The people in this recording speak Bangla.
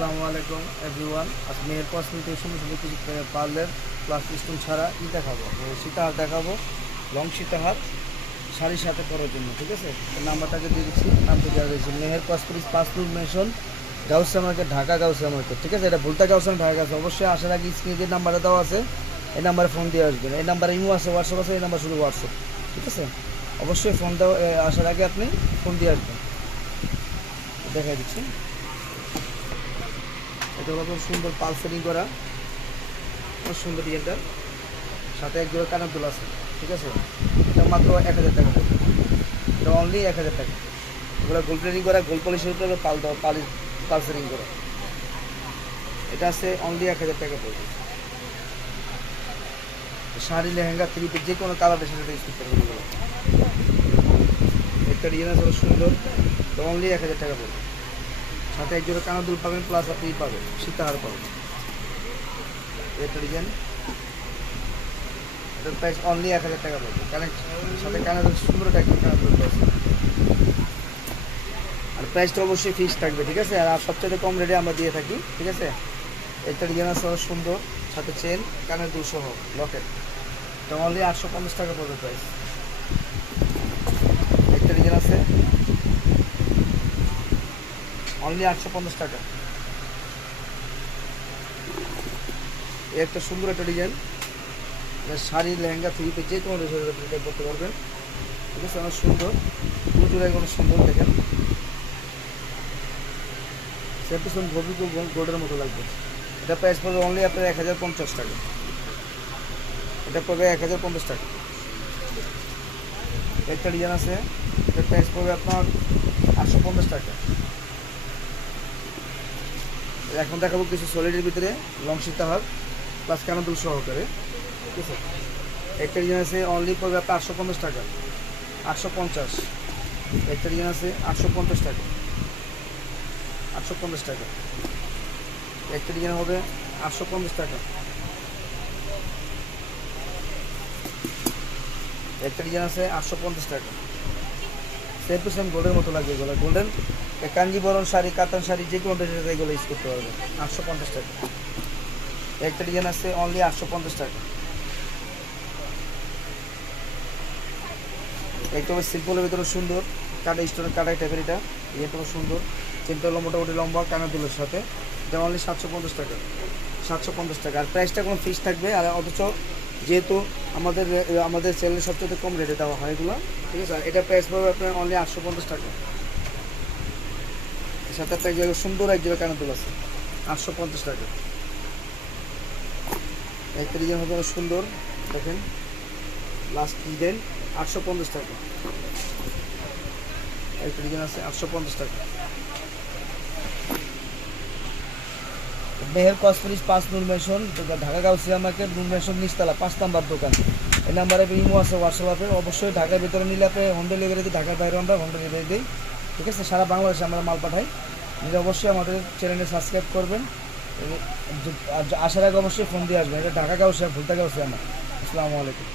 আসসালামু আলাইকুম এভরিওয়ান। আজ মেয়ের কসমেটিক কিছু পার্লার প্লাস স্টোন ছাড়া দেখাবো, সীতাহার দেখাবো, লং সীতাহার শাড়ির সাথে পরার জন্য। ঠিক আছে, নাম্বারটাকে দিয়ে দিচ্ছি, নামটা দেওয়া রয়েছে Meher cosmetics 5 Noor mansion, Gausia market, Dhaka Gausia market. ঠিক আছে, এটা ভুলতা গাউসিয়া ঢাকা গাউসিয়া। অবশ্যই আসার আগে স্ক্রিনে যে নাম্বারটা দেওয়া আছে এই নাম্বারে ফোন দিয়ে আসবেন। এই নাম্বারে ইমো আছে, হোয়াটসঅ্যাপ আছে, এই নাম্বার শুধু হোয়াটসঅ্যাপ। ঠিক আছে, অবশ্যই ফোন দেওয়া আসার আগে আপনি ফোন দিয়ে আসবেন। দেখাই দিচ্ছি, এটা হলো খুব সুন্দর পালসেরিং করা, খুব সুন্দর ডিজাইনটা, সাথে এক জোড়া কানের দুল আছে। ঠিক আছে, এটা মাত্র 1000 টাকা পড়বে, এটা অনলি 1000 টাকা। এগুলো গোল প্লেটিং করা, গোল পলিশের উপরে পাল দেওয়া, পালসেরিং করা, এটা আছে অনলি 1000 টাকা পড়বে। শাড়ি, লেহেঙ্গা, থ্রি পিস যে কোনো কালার বেশি ইউজ করতে পারবেন। এগুলো একটা ডিজাইন আছে সুন্দর, তো অনলি 1000 টাকা পড়বে। সাথে এক জোড়া কানের দুল পাবেন, প্লাস আপনি পাবেন সীতাহার পাবেন। একটা ডিজাইন, এটার প্রাইস অনলি 1000 টাকা পড়বে। সাথে কানের দুল সুন্দর একটা কানের দুল আছে, আর প্রাইসটা অবশ্যই ফিক্স থাকবে। ঠিক আছে, আর সবচেয়ে কম রেটে আমরা দিয়ে থাকি। ঠিক আছে, একটা ডিজাইন আছে সুন্দর, সাথে চেন, কানের দুল সহ লকেট, এটা অনলি 850 টাকা পড়বে প্রাইস। একটা ডিজাইন আছে অনলি 850 টাকা। একটা সুন্দর একটা design, sari, lehenga, three piece যে কোনো ডিজাইন করতে পারবেন। ঠিক আছে, অনেক সুন্দর, পুজোরাই কোনো সুন্দর দেখেন, সেটা পিছন গভীর গোল্ডের মতো লাগবে। এটা প্রাইস পড়বে অনলি আপনার 1050 টাকা। এটা পড়বে 1050 টাকা। একটা ডিজাইন আছে, এটার প্রাইস পড়বে আপনার 850 টাকা। এখন দেখাবো কিছু সলিডের ভিতরে লং সীতাহার প্লাস কানের দুল সহকারে। ঠিক আছে, একটা ডিজাইন আছে অনলি পড়বে আপনার 850 টাকা, 850। একটা ডিজাইন আছে 850 টাকা, 850 টাকা। একটা ডিজাইন হবে 850 টাকা। একটা ডিজাইন আছে 850 টাকা। সেম টু সেম গোল্ডের মতো লাগবে, এগুলো গোল্ডেন কাঞ্জিবরণ শাড়ি, কাতান শাড়ি যে কোনো ড্রেসের এগুলো ইউজ করতে পারবে। 850 টাকা। একটা ডিজাইন আছে অনলি 850 টাকা। একটা সিম্পলের ভিতরে সুন্দর কাটা স্টোনের কাটাই টাইপের, এটা খুব সুন্দর, চেনটা হলো মোটামুটি লম্বা, কানের দুলের সাথে, এটা অনলি 750 টাকা, 750 টাকা। আর প্রাইসটা কোনো ফিক্স থাকবে, আর অথচ যেহেতু আমাদের চ্যানেলের সবচেয়ে কম রেটে দেওয়া হয় এগুলো। ঠিক আছে, এটা প্রাইস পাবে আপনার অনলি 850 টাকা। সাথে একটা জায়গায় সুন্দর এক জায়গায় কানের দুল আছে, 850 টাকা। একটা ডিজাইন হবে সুন্দর, দেখেন লাস্ট ডিজাইন 850 টাকা। একটা ডিজাইন আছে 850 টাকা। Meher cosmetics 5 Noor mention, Dhaka Gausia market, নূর মেনশন নিচতলা 5 নাম্বার দোকান। এই নাম্বারে ইমো আছে, হোয়াটসঅ্যাপ আছে। অবশ্যই ঢাকার ভিতরে নিলে আপনি হোম ডেলিভারি দিই, ঢাকার বাইরে আমরা হোম ডেলিভারি দিই। ঠিক আছে, সারা বাংলাদেশে আমরা মাল পাঠাই। নিলে অবশ্যই আমাদের চ্যানেলে সাবস্ক্রাইব করবেন, আসার আগে অবশ্যই ফোন দিয়ে আসবেন। এটা ঢাকা গাউসিয়া, ভুলতা গাউসিয়া না। আসসালামু আলাইকুম।